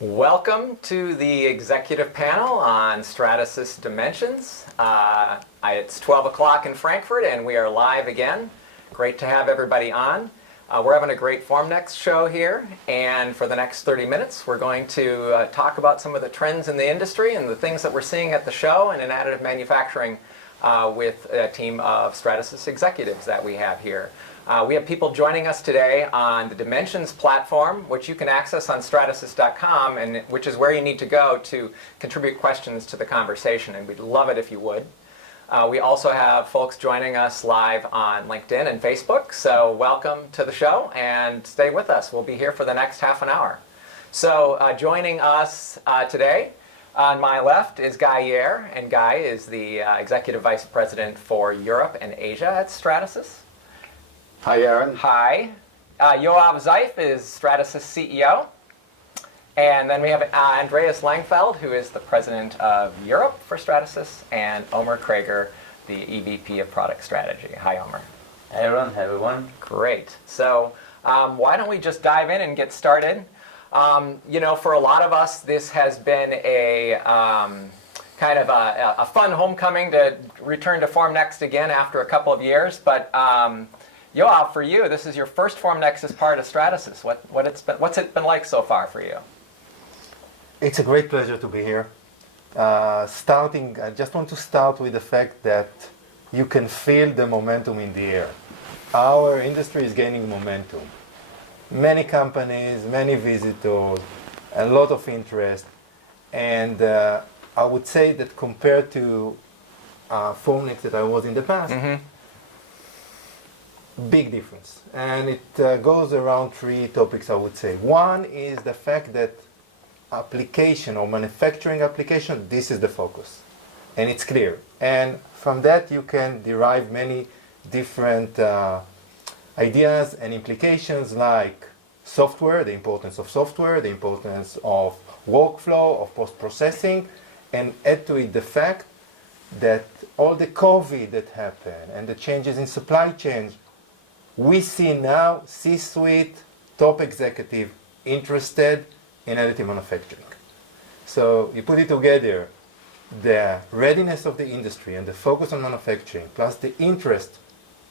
Welcome to the executive panel on Stratasys Dimensions. It's 12 o'clock in Frankfurt and we are live again. Great to have everybody on. We're having a great Formnext show here, and for the next 30 minutes we're going to talk about some of the trends in the industry and the things that we're seeing at the show and in additive manufacturing with a team of Stratasys executives that we have here. We have people joining us today on the Dimensions platform, which you can access on stratasys.com, and which is where you need to go to contribute questions to the conversation, and we'd love it if you would. We also have folks joining us live on LinkedIn and Facebook, so welcome to the show and stay with us. We'll be here for the next half an hour. So joining us today on my left is Yair, and Guy is the Executive Vice President for Europe and Asia at Stratasys. Hi, Aaron. Hi. Yoav Zeif is Stratasys CEO. And then we have Andreas Langfeld, who is the President of Europe for Stratasys, and Omer Krieger, the EVP of Product Strategy. Hi, Omer. Hey, Aaron. Hey, everyone. Great. So why don't we just dive in and get started? You know, for a lot of us, this has been a kind of a fun homecoming to return to Formnext again after a couple of years. But Yoav, for you, this is your first Formnext as part of Stratasys. What's it been like so far for you? It's a great pleasure to be here. I just want to start with the fact that you can feel the momentum in the air. Our industry is gaining momentum. Many companies, many visitors, a lot of interest. And I would say that compared to Formnext that I was in the past, big difference. And it goes around three topics, I would say. One is the fact that application or manufacturing application, this is the focus. And it's clear. And from that you can derive many different ideas and implications, like software, the importance of software, the importance of workflow, of post-processing, and add to it the fact that all the COVID that happened and the changes in supply chains, we see now C-suite, top executive interested in additive manufacturing. So you put it together, the readiness of the industry and the focus on manufacturing, plus the interest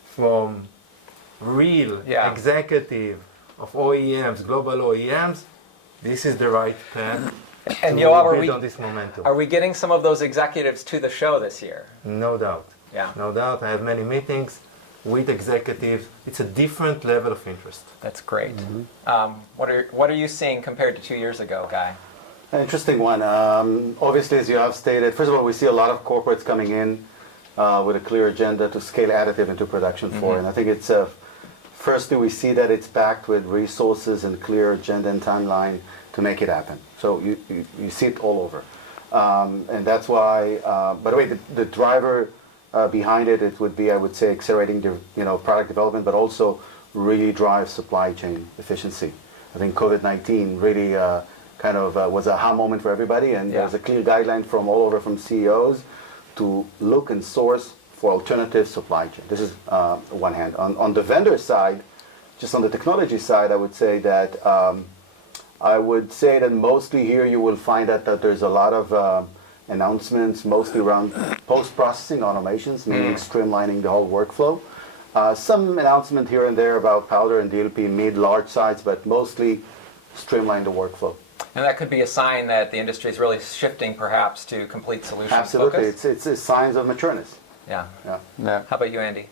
from real executive of OEMs, global OEMs, this is the right path And to Yoav, build on this momentum. Are we getting some of those executives to the show this year? No doubt. Yeah. No doubt. I have many meetings with executives. It's a different level of interest. That's great. What are you seeing compared to 2 years ago, Guy? An interesting one. Obviously, as you have stated, first of all, we see a lot of corporates coming in with a clear agenda to scale additive into production floor. And I think it's, firstly, we see that it's backed with resources and clear agenda and timeline to make it happen. So you see it all over. And that's why, by the way, the driver behind it would be, I would say, accelerating the product development, but also really drive supply chain efficiency. I think COVID-19 really kind of was a aha moment for everybody, and there was a clear guideline from all over from CEOs to look and source for alternative supply chain. This is one hand. On the vendor side, just on the technology side, I would say that mostly here you will find that there's a lot of announcements, mostly around post-processing automations, meaning streamlining the whole workflow. Some announcement here and there about powder and DLP mid-large size, but mostly streamline the workflow. And that could be a sign that the industry is really shifting perhaps to complete solutions Absolutely, focus? it's a signs of matureness. Yeah. Yeah. How about you, Andy?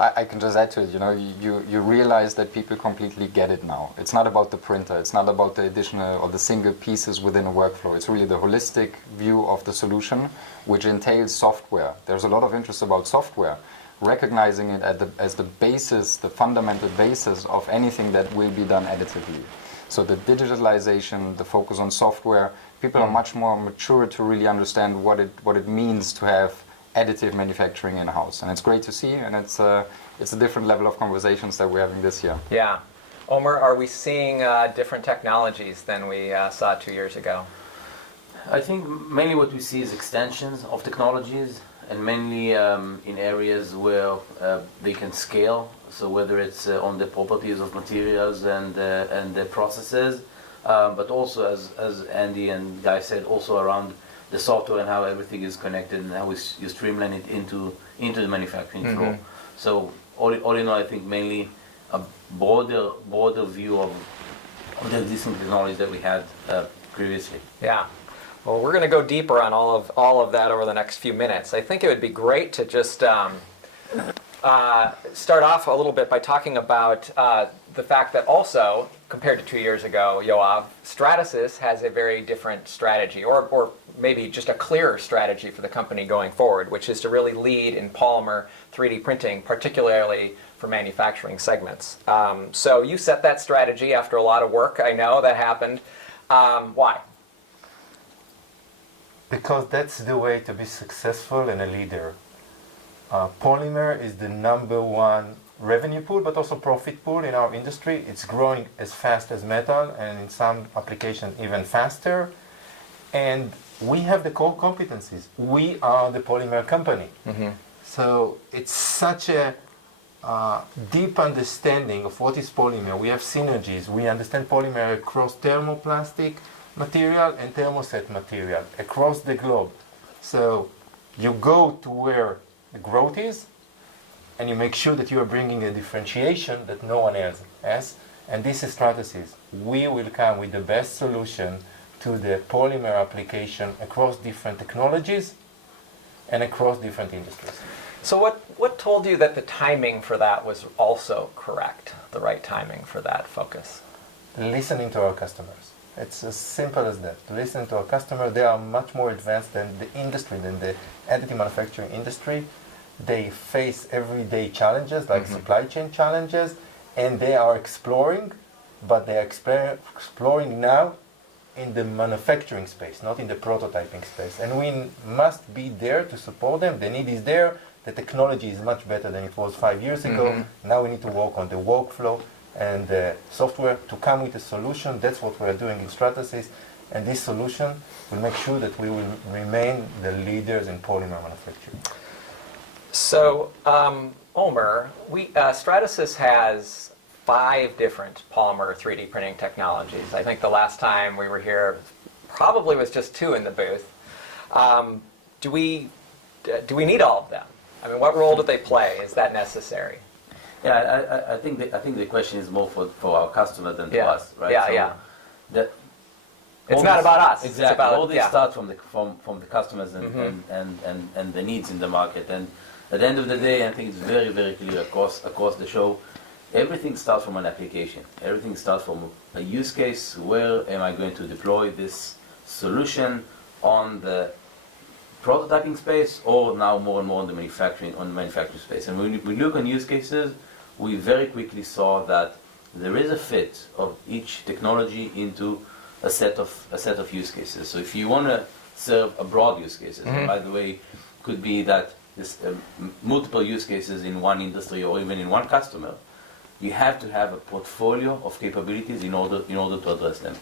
I can just add to it, you know, you realize that people completely get it now. It's not about the printer, it's not about the additional or the single pieces within a workflow. It's really the holistic view of the solution, which entails software. There's a lot of interest about software, recognizing it as the basis, the fundamental basis of anything that will be done additively. So the digitalization, the focus on software, people are much more mature to really understand what it means to have additive manufacturing in-house, and it's great to see, and it's a different level of conversations that we're having this year. Yeah. Omer, are we seeing different technologies than we saw 2 years ago? I think mainly what we see is extensions of technologies, and mainly in areas where they can scale. So whether it's on the properties of materials and the processes, but also as Andy and Guy said, also around the software and how everything is connected and how you streamline it into the manufacturing floor. So all in all, I think mainly a broader view of the existing technology that we had previously. Yeah. Well, we're going to go deeper on all of that over the next few minutes. I think it would be great to just start off a little bit by talking about the fact that also, compared to 2 years ago, Yoav, Stratasys has a very different strategy, or maybe just a clearer strategy for the company going forward, which is to really lead in polymer 3D printing, particularly for manufacturing segments. So you set that strategy after a lot of work, I know, that happened. Why? Because that's the way to be successful and a leader. Polymer is the #1 revenue pool, but also profit pool in our industry. It's growing as fast as metal, and in some applications even faster. And we have the core competencies. We are the polymer company. So it's such a deep understanding of what is polymer. We have synergies. We understand polymer across thermoplastic material and thermoset material across the globe. So you go to where the growth is, and you make sure that you are bringing a differentiation that no one else has. And this is Stratasys. We will come with the best solution to the polymer application across different technologies and across different industries. So what told you that the timing for that was also correct, the right timing for that focus? Listening to our customers. It's as simple as that. Listen to our customers. They are much more advanced than the industry, than the additive manufacturing industry. They face everyday challenges like supply chain challenges, and they are exploring, but they are exploring now in the manufacturing space, not in the prototyping space. And we must be there to support them. The need is there. The technology is much better than it was 5 years ago. Now we need to work on the workflow and the software to come with a solution. That's what we're doing in Stratasys. And this solution will make sure that we will remain the leaders in polymer manufacturing. So, Omer, Stratasys has 5 different polymer 3D printing technologies. I think the last time we were here probably was just 2 in the booth. Do we need all of them? I mean, what role do they play? Is that necessary? Yeah, I think the question is more for our customer than to us, right? Yeah, yeah. It's not about us. Exactly. It's about, all this starts from the customers and the needs in the market. And at the end of the day, I think it's very, very clear across the show. Everything starts from an application. Everything starts from a use case. Where am I going to deploy this solution on the prototyping space, or now more and more on the manufacturing space? And when we look on use cases, we very quickly saw that there is a fit of each technology into a set of use cases. So if you want to serve a broad use cases, and by the way, could be that this multiple use cases in one industry or even in one customer, you have to have a portfolio of capabilities in order to address them.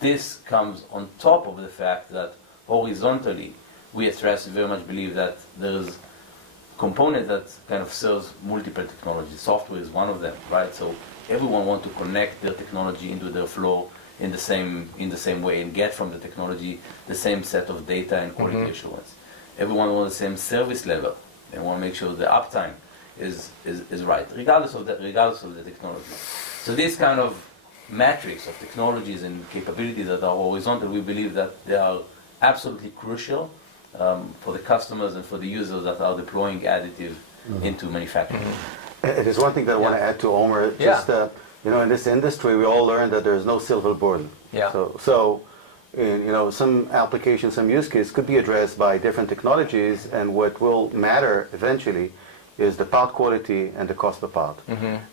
This comes on top of the fact that horizontally, we at Stratasys very much believe that there's component that kind of serves multiple technologies. Software is one of them, right? So everyone wants to connect their technology into their flow in the same way and get from the technology the same set of data and quality assurance. Everyone wants the same service level. They want to make sure the uptime is right, regardless of the technology. So this kind of matrix of technologies and capabilities that are horizontal, we believe that they are absolutely crucial for the customers and for the users that are deploying additive into manufacturing. It is one thing that I want to add to Omer. Just in this industry, we all learned that there's no silver bullet. Yeah. So some applications, some use case could be addressed by different technologies, and what will matter eventually is the part quality and the cost per part.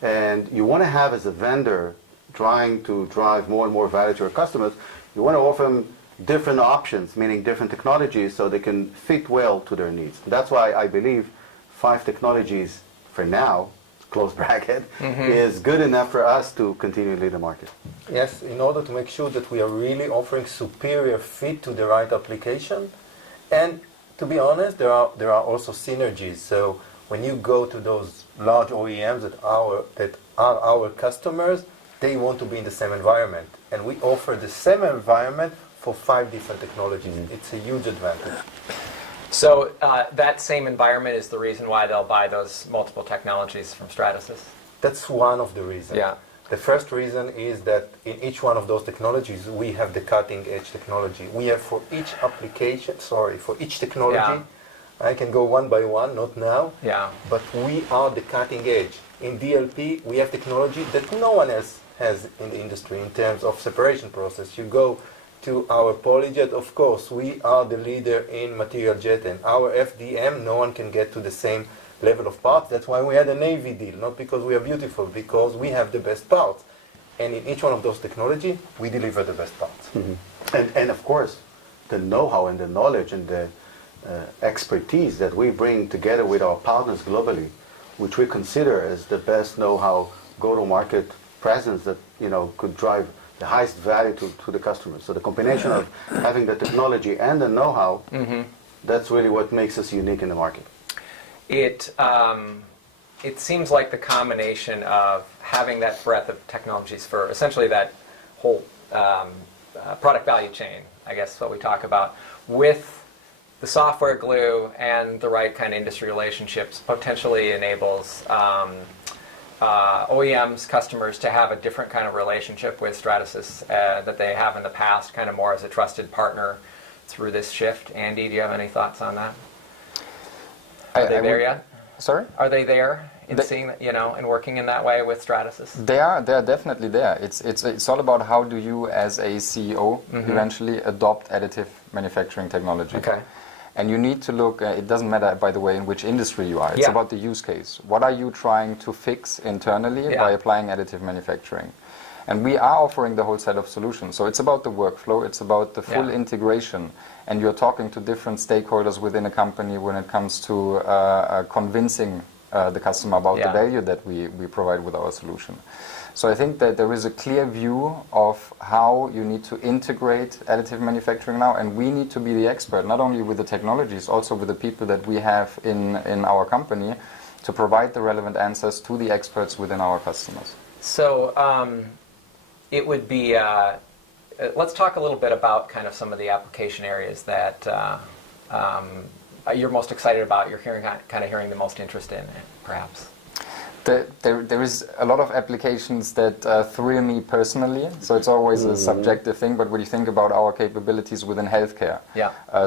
And you want to have, as a vendor trying to drive more and more value to your customers, you want to offer them different options, meaning different technologies, so they can fit well to their needs. That's why I believe 5 technologies for now, close bracket, is good enough for us to continue to lead the market. Yes, in order to make sure that we are really offering superior fit to the right application. And to be honest, there are also synergies. So when you go to those large OEMs that are our customers, they want to be in the same environment. and we offer the same environment for 5 different technologies. It's a huge advantage. So that same environment is the reason why they'll buy those multiple technologies from Stratasys? That's one of the reasons. Yeah. The first reason is that in each one of those technologies, we have the cutting edge technology. We have for each application, for each technology, Yeah. I can go one by one, not now, Yeah. but we are the cutting edge. In DLP, we have technology that no one else has in the industry in terms of separation process. You go to our PolyJet, of course, we are the leader in material jet, and our FDM, no one can get to the same level of parts. That's why we had a Navy deal, not because we are beautiful, because we have the best parts. And in each one of those technology, we deliver the best parts. And of course, the know-how and the knowledge and the expertise that we bring together with our partners globally, which we consider as the best know-how go-to-market presence that could drive the highest value to the customers. So the combination of having the technology and the know-how, that's really what makes us unique in the market. It seems like the combination of having that breadth of technologies for essentially that whole product value chain, I guess is what we talk about, with the software glue and the right kind of industry relationships potentially enables OEMs, customers to have a different kind of relationship with Stratasys that they have in the past, kind of more as a trusted partner through this shift. Andy, do you have any thoughts on that? Are they there yet? Sorry? Are they there in seeing that, and working in that way with Stratasys? They are definitely there. It's all about how do you as a CEO eventually adopt additive manufacturing technology. Okay. And you need to look, it doesn't matter, by the way, in which industry you are. It's about the use case. What are you trying to fix internally by applying additive manufacturing? And we are offering the whole set of solutions. So it's about the workflow, it's about the full integration. And you're talking to different stakeholders within a company when it comes to convincing the customer about the value that we provide with our solution. So I think that there is a clear view of how you need to integrate additive manufacturing now, and we need to be the expert, not only with the technologies, also with the people that we have in our company to provide the relevant answers to the experts within our customers. So it would be, let's talk a little bit about kind of some of the application areas that you're most excited about, you're hearing the most interest in, perhaps. There is a lot of applications that thrill me personally, so it's always a subjective thing, but when you think about our capabilities within healthcare,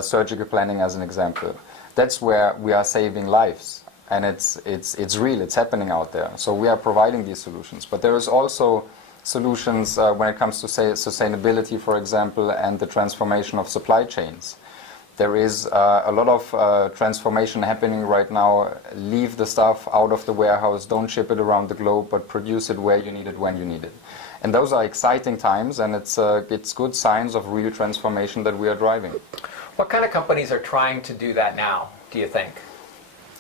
surgical planning as an example, that's where we are saving lives, and it's real, it's happening out there. So we are providing these solutions, but there is also solutions when it comes to sustainability, for example, and the transformation of supply chains. There is a lot of transformation happening right now. Leave the stuff out of the warehouse, don't ship it around the globe, but produce it where you need it, when you need it. And those are exciting times, and it's good signs of real transformation that we are driving. What kind of companies are trying to do that now, do you think?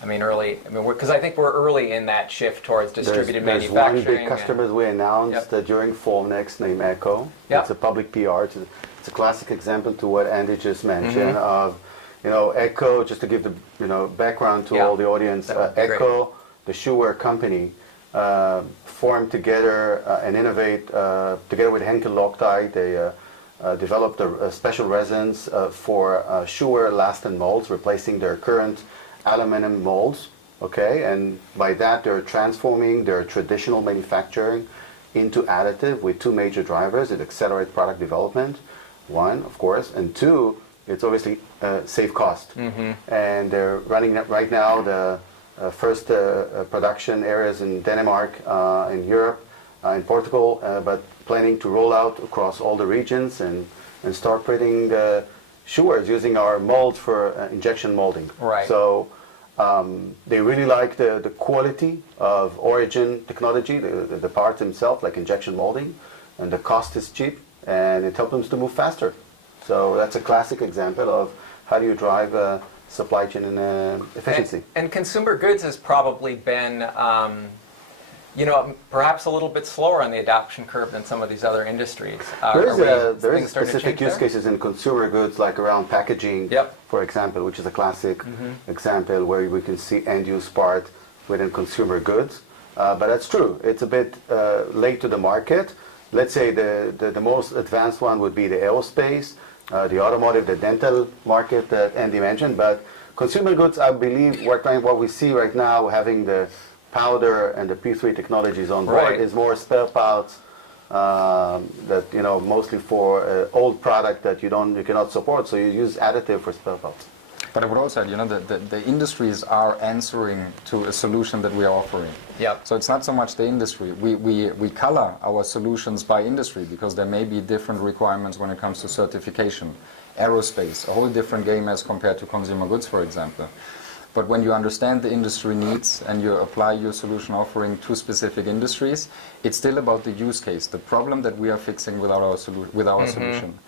Because I think we're early in that shift towards distributed manufacturing. There's one big customer we announced during Formnext named Echo. It's a public PR. It's a classic example to what Andy just mentioned of, Echo, just to give the background to all the audience, Echo, the shoewear company, formed together and innovate together with Henkel Loctite. They developed a special resins for shoewear elastin molds, replacing their current aluminum molds, and by that they're transforming their traditional manufacturing into additive with 2 major drivers. It accelerates product development, 1, of course, and 2, it's obviously save cost. And they're running right now the first production areas in Denmark, in Europe, in Portugal, but planning to roll out across all the regions and start printing the shoewears using our molds for injection molding. Right. So they really like the quality of origin technology, the parts themselves, like injection molding, and the cost is cheap, and it helps them to move faster. So that's a classic example of how do you drive supply chain and efficiency. And consumer goods has probably been, perhaps a little bit slower on the adoption curve than some of these other industries. There is specific use cases in consumer goods, like around packaging, for example, which is a classic example where we can see end-use part within consumer goods. But that's true. It's a bit late to the market. let's say the most advanced one would be the aerospace, the automotive, the dental market that Andy mentioned. But consumer goods, I believe, what we see right now, having the powder and the P3 technologies on board, Right. is more spare parts that mostly for old product that you cannot support. So you use additive for spare parts. But I would also add, the industries are answering to a solution that we are offering. Yep. So it's not so much the industry. We color our solutions by industry because there may be different requirements when it comes to certification. Aerospace, a whole different game as compared to consumer goods, for example. But when you understand the industry needs and you apply your solution offering to specific industries, it's still about the use case, the problem that we are fixing with our solution.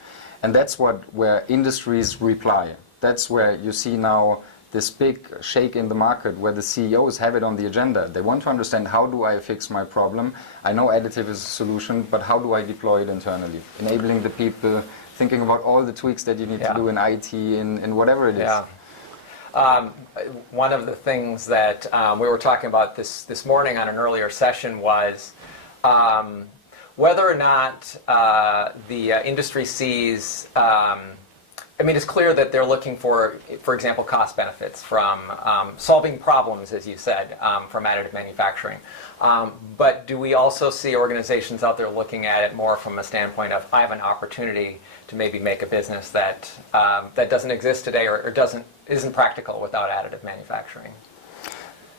And that's where industries reply. That's where you see now this big shake in the market where the CEOs have it on the agenda. They want to understand, how do I fix my problem? I know additive is a solution, but how do I deploy it internally? Enabling the people, thinking about all the tweaks that you need to do in IT, in whatever it is. Yeah. One of the things that we were talking about this morning on an earlier session was whether or not the industry sees it's clear that they're looking for example, cost benefits from solving problems, as you said, from additive manufacturing. But do we also see organizations out there looking at it more from a standpoint of, I have an opportunity to maybe make a business that doesn't exist today or isn't practical without additive manufacturing?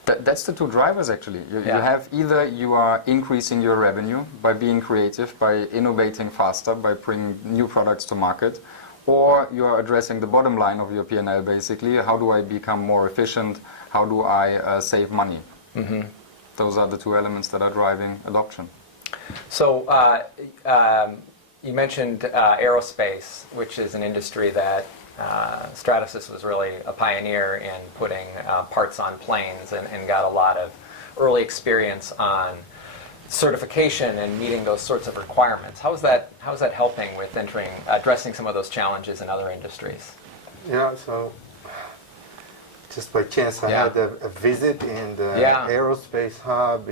That's the two drivers, actually. You have either you are increasing your revenue by being creative, by innovating faster, by bringing new products to market, or you are addressing the bottom line of your P&L, basically. How do I become more efficient? How do I save money? Mm-hmm. Those are the two elements that are driving adoption. So you mentioned aerospace, which is an industry that Stratasys was really a pioneer in putting parts on planes and got a lot of early experience on certification and meeting those sorts of requirements. How is that helping with addressing some of those challenges in other industries? Yeah, so just by chance I had a visit in the aerospace hub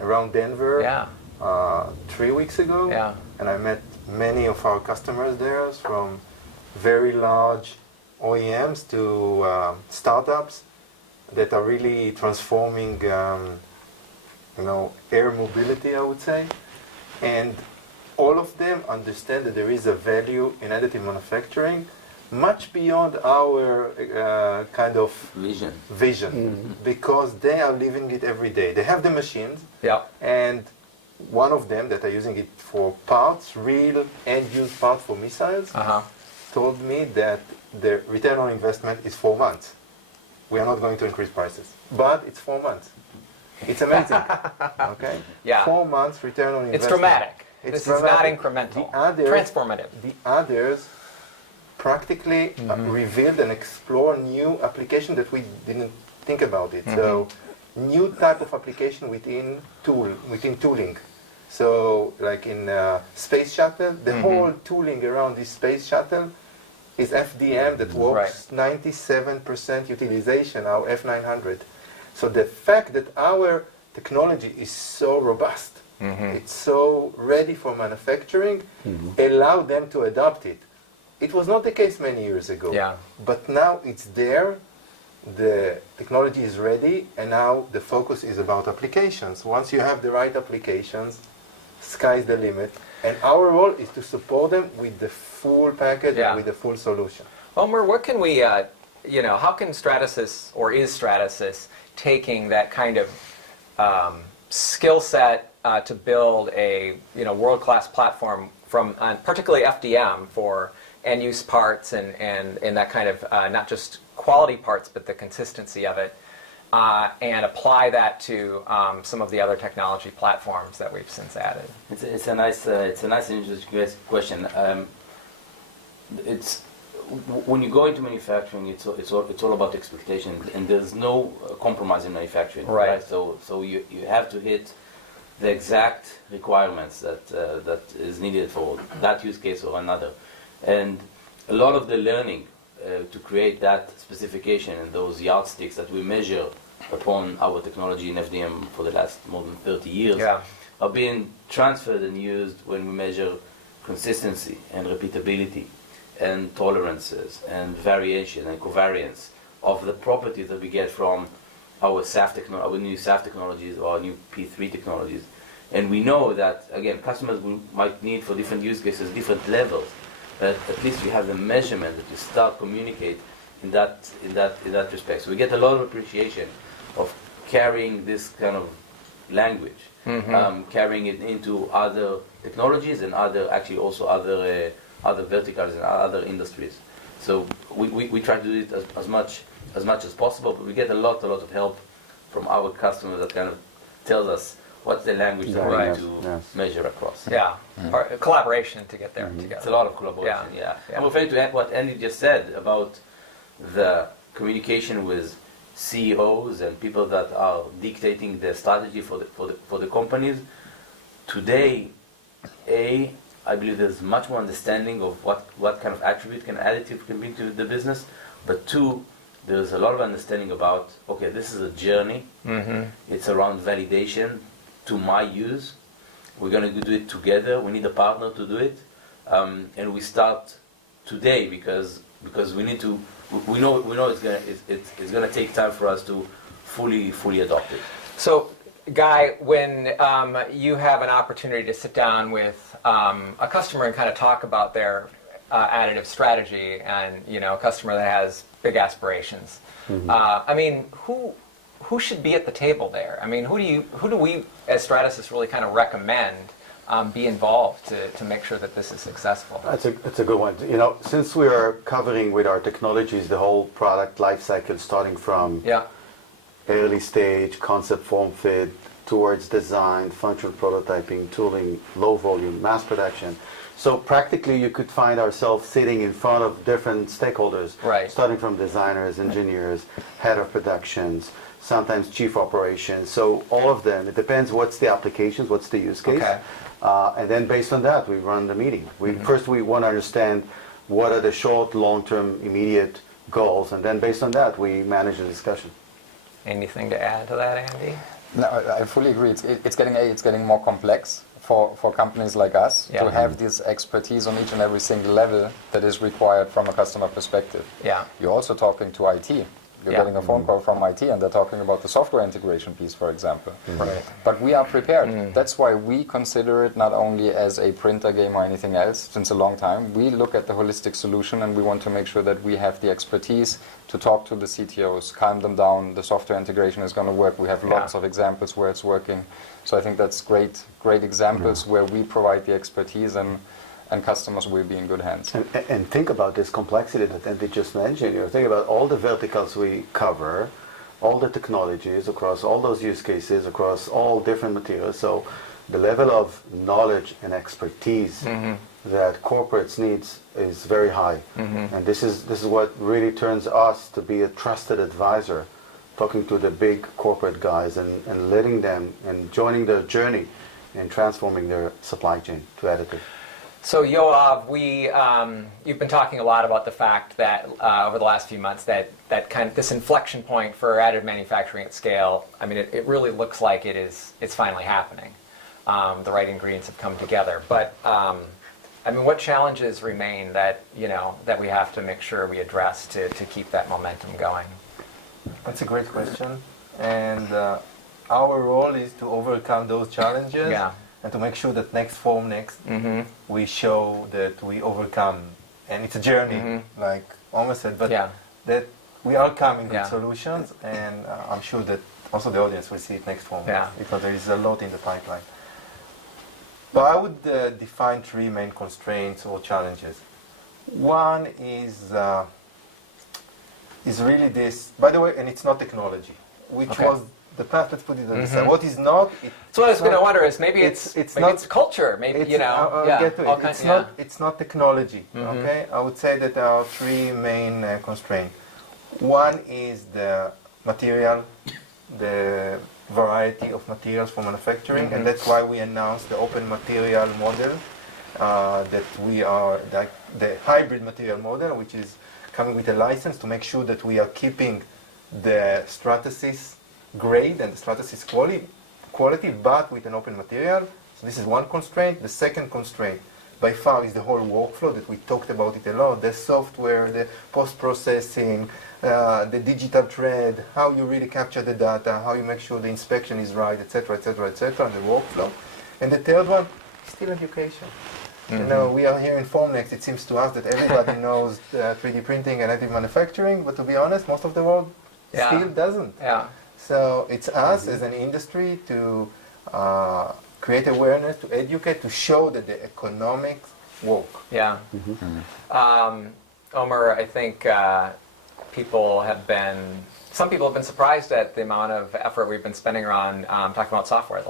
around Denver 3 weeks ago, and I met many of our customers there, from very large OEMs to startups that are really transforming air mobility, I would say. And all of them understand that there is a value in additive manufacturing much beyond our kind of vision, because they are living it every day. They have the machines, and one of them that are using it for parts, real end-use parts for missiles, told me that the return on investment is 4 months. We are not going to increase prices, but it's 4 months. It's amazing. Okay? Yeah. 4 months return on investment. It's dramatic. This is not incremental. Transformative. The others practically revealed and explored new application that we didn't think about it. So new type of application within tooling. So like in space shuttle, the whole tooling around this space shuttle is FDM that works 97% utilization, our F900. So the fact that our technology is so robust, it's so ready for manufacturing, allowed them to adopt it. It was not the case many years ago, but now it's there, the technology is ready, and now the focus is about applications. Once you have the right applications, sky's the limit, and our role is to support them with the full package and with the full solution. Omer, what can we, how can Stratasys, or is Stratasys, taking that kind of skill set to build a world-class platform from particularly FDM for end-use parts and that kind of not just quality parts but the consistency of it, and apply that to some of the other technology platforms that we've since added? It's a nice interesting question. When you go into manufacturing, it's all about expectations, and there's no compromise in manufacturing. Right. So you have to hit the exact requirements that is needed for that use case or another, and a lot of the learning to create that specification and those yardsticks that we measure upon our technology in FDM for the last more than 30 years are being transferred and used when we measure consistency and repeatability and tolerances and variation and covariance of the properties that we get from our our new SAF technologies or our new P3 technologies. And we know that, again, customers might need for different use cases different levels, but at least you have the measurement that you start communicate in that respect. So we get a lot of appreciation of carrying this kind of language, carrying it into other technologies and other verticals and other industries. So we try to do it as much as possible, but we get a lot of help from our customers that kind of tells us what's the language that we need to measure across. Yeah, or collaboration to get there together. It's a lot of collaboration, yeah. I'm afraid to add what Andy just said about the communication with CEOs and people that are dictating the strategy for the companies. Today, I believe there's much more understanding of what kind of attribute additive can bring to the business, but two, there's a lot of understanding about, okay, this is a journey. It's around validation to my use. We're going to do it together. We need a partner to do it, and we start today because we need to. We know it's going to take time for us to fully adopt it. So, Guy, when you have an opportunity to sit down with a customer and kind of talk about their additive strategy, and a customer that has big aspirations, I mean, who should be at the table there? I mean, who do we as Stratasys really kind of recommend be involved to make sure that this is successful? That's a good one. Since we are covering with our technologies the whole product life cycle, starting from early stage, concept form fit, towards design, functional prototyping, tooling, low volume, mass production. So practically you could find ourselves sitting in front of different stakeholders, starting from designers, engineers, head of productions, sometimes chief operations. So all of them, it depends what's the applications, what's the use case. And then based on that, we run the meeting. First we want to understand what are the short, long-term, immediate goals, and then based on that, we manage the discussion. Anything to add to that, Andy? No, I fully agree. It's getting more complex for companies like us to have this expertise on each and every single level that is required from a customer perspective. You're also talking to IT. You're getting a phone call from IT and they're talking about the software integration piece, for example. But we are prepared. That's why we consider it not only as a printer game or anything else since a long time. We look at the holistic solution and we want to make sure that we have the expertise to talk to the CTOs, calm them down. The software integration is going to work. We have lots of examples where it's working. So I think that's great examples where we provide the expertise and customers will be in good hands. And think about this complexity that Andy just mentioned. Think about all the verticals we cover, all the technologies across all those use cases, across all different materials. So the level of knowledge and expertise that corporates needs is very high. And this is what really turns us to be a trusted advisor, talking to the big corporate guys and letting them and joining their journey in transforming their supply chain to additive. So Yoav, you've been talking a lot about the fact that over the last few months that kind of this inflection point for additive manufacturing at scale, I mean, it really looks like it's finally happening. The right ingredients have come together. But I mean, what challenges remain that we have to make sure we address to keep that momentum going? That's a great question, and our role is to overcome those challenges. And to make sure that next, we show that we overcome. And it's a journey, like Omer said, but that we are coming with solutions, and I'm sure that also the audience will see it next form, because there is a lot in the pipeline. But I would define three main constraints or challenges. One is really this, by the way, and it's not technology, which was the path. Let's put it on the side. What is not? So what I was going to wonder is maybe it's culture. Maybe I'll get to it. It's not technology. Okay, I would say that there are three main constraints. One is the material, the variety of materials for manufacturing, and that's why we announced the open material model. That we are the hybrid material model, which is coming with a license to make sure that we are keeping the Stratasys grade and the Stratasys quality, but with an open material. So this is one constraint. The second constraint, by far, is the whole workflow that we talked about it a lot, the software, the post-processing, the digital thread, how you really capture the data, how you make sure the inspection is right, etc., etc., etc., and the workflow. And the third one, still education. You know, we are here in Formnext. It seems to us that everybody knows 3D printing and additive manufacturing, but to be honest, most of the world still doesn't. Yeah. So it's us as an industry to create awareness, to educate, to show that the economics work. Yeah. Omer, I think some people have been surprised at the amount of effort we've been spending around talking about software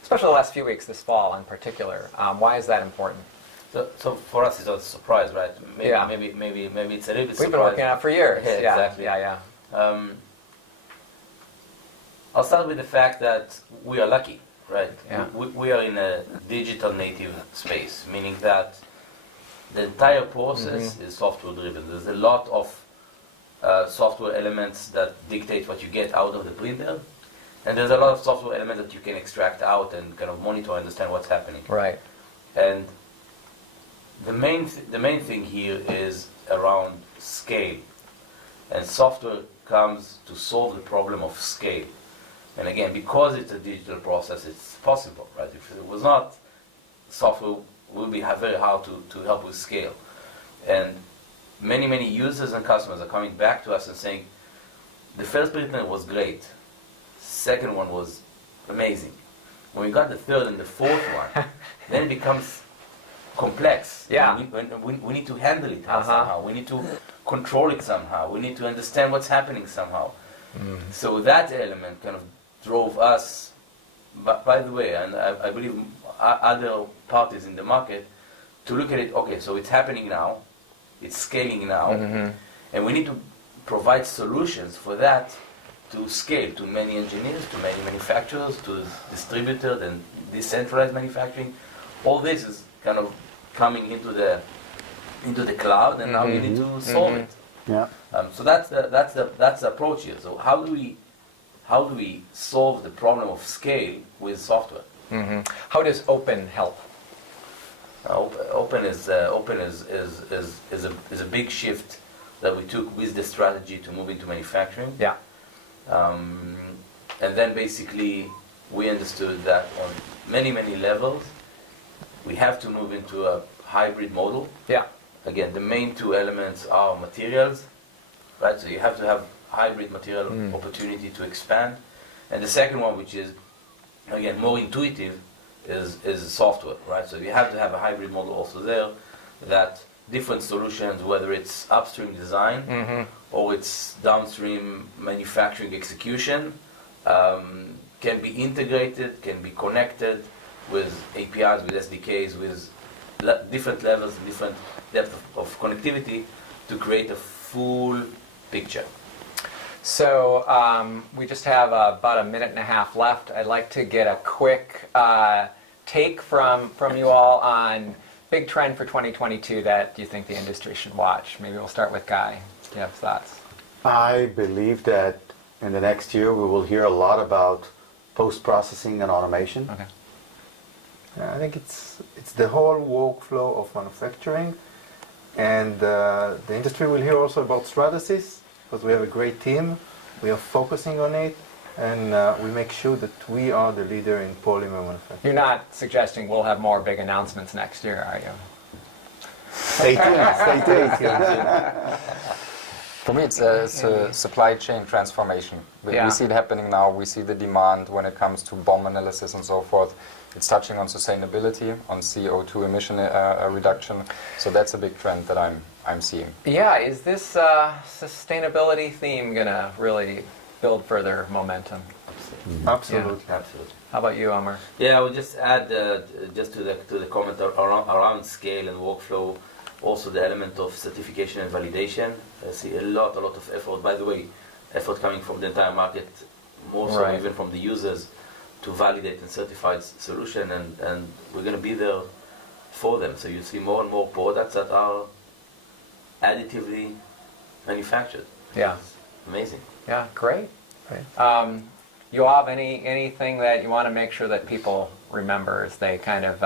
especially the last few weeks, this fall in particular. Why is that important? So for us, it's a surprise, right? Maybe, Yeah. maybe it's a little bit. We've been working on it for years. Yeah, exactly. Yeah. I'll start with the fact that we are lucky, right? Yeah. We are in a digital native space, meaning that the entire process is software driven. There's a lot of software elements that dictate what you get out of the printer, and there's a lot of software elements that you can extract out and kind of monitor and understand what's happening. Right. And the main thing here is around scale, and software comes to solve the problem of scale. And again, because it's a digital process, it's possible, right? If it was not, software would be very hard to help with scale. And many users and customers are coming back to us and saying, the first printer was great, second one was amazing. When we got the third and the fourth one, then it becomes complex. Yeah. We need to handle it somehow. We need to control it somehow. We need to understand what's happening somehow. So that element kind of drove us, by the way, and I believe other parties in the market, to look at it, okay, so it's happening now, it's scaling now, and we need to provide solutions for that to scale to many engineers, to many manufacturers, to distributors and decentralized manufacturing. All this is kind of coming into the cloud, and now we need to solve it. Yeah. So that's the approach here. So how do we solve the problem of scale with software? How does open help? Open is a big shift that we took with the strategy to move into manufacturing. Yeah. And then basically we understood that on many levels we have to move into a hybrid model. Yeah. Again, the main two elements are materials, right? So you have to have hybrid material opportunity to expand. And the second one, which is again more intuitive, is software, right? So you have to have a hybrid model also there, that different solutions, whether it's upstream design or it's downstream manufacturing execution, can be integrated, can be connected with APIs, with SDKs, with different levels, different depth of connectivity to create a full picture. So we just have about a minute and a half left. I'd like to get a quick take from you all on big trend for 2022 that you think the industry should watch. Maybe we'll start with Guy. Do you have thoughts? I believe that in the next year we will hear a lot about post-processing and automation. Okay. I think it's the whole workflow of manufacturing, and the industry will hear also about Stratasys, because we have a great team. We are focusing on it, and we make sure that we are the leader in polymer manufacturing. You're not suggesting we'll have more big announcements next year, are you? Stay tuned. Stay tuned. For me, it's a supply chain transformation. We see it happening now. We see the demand when it comes to BOM analysis and so forth. It's touching on sustainability, on CO2 emission reduction. So that's a big trend that I'm seeing. Yeah, is this sustainability theme going to really build further momentum? Absolutely. Yeah. Absolutely. How about you, Omer? Yeah, I would just add just to the comment around scale and workflow, also the element of certification and validation. I see a lot of effort. By the way, effort coming from the entire market, more so even from the users, to validate and certify solution, and we're going to be there for them. So you see more and more products that are additively manufactured. Yeah. It's amazing. Yeah, great. Yoav, anything that you want to make sure that people remember as they kind of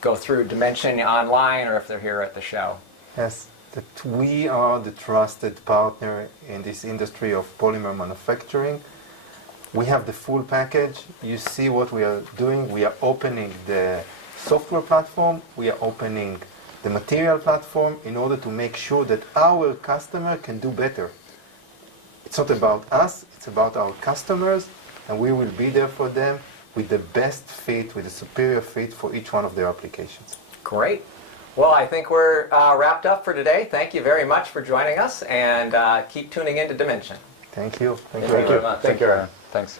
go through Dimension online or if they're here at the show? Yes, that we are the trusted partner in this industry of polymer manufacturing. We have the full package. You see what we are doing. We are opening the software platform. We are opening the material platform in order to make sure that our customer can do better. It's not about us, it's about our customers, and we will be there for them with the best fit, with the superior fit for each one of their applications. Great. Well, I think we're wrapped up for today. Thank you very much for joining us, and keep tuning in to Dimension. Thank you. Thank you very much. Thank you, Aaron. Thanks.